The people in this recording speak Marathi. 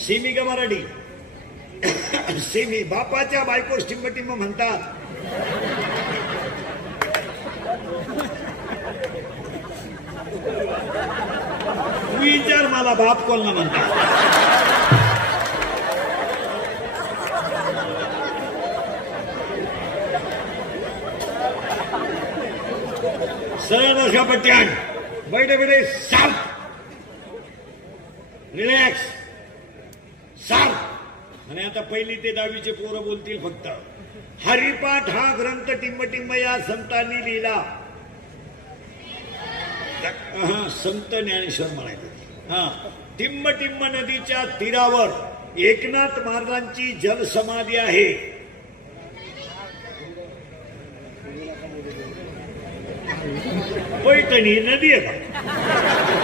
सेमी का मराठी? सेमी. बापाच्या बायकोस टिंब म्हणतात. विचार मला बाप कोणला म्हणतात. सरळ बसा पट्ट्यान. बैठे बैठे शांत. रिलॅक्स. शांत. आणि आता पहिली ते 10वीचे पोरं बोलतील फक्त. हरिपाठ हा ग्रंथ टिंब या संतांनी लिहिला. संत ज्ञानेश्वर म्हणायचे. टिंब नदीच्या तीरावर एकनाथ महाराजांची जलसमाधी आहे. पैठणी नदी आहे का?